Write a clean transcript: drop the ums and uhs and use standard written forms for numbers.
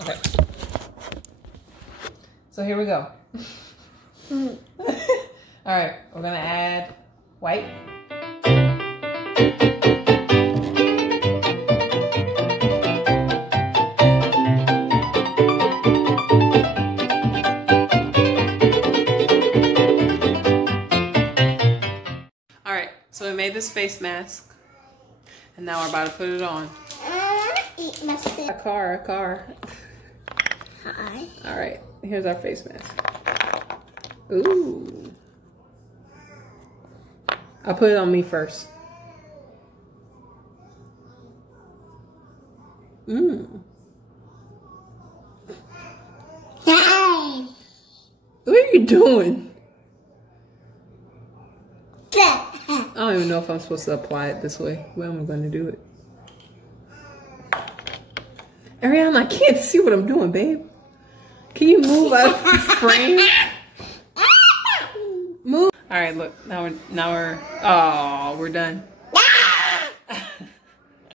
Okay. So here we go. All right, we're gonna add white. All right, so we made this face mask, and now we're about to put it on. Eat my food. A car. Hi. All right, here's our face mask. Ooh. I'll put it on me first. Mmm. Hi. What are you doing? I I don't even know if I'm supposed to apply it this way. Well, I'm going to do it. Ariana, I can't see what I'm doing, babe. Can you move out of the frame? Move. All right, look. Now we're. Oh, we're done.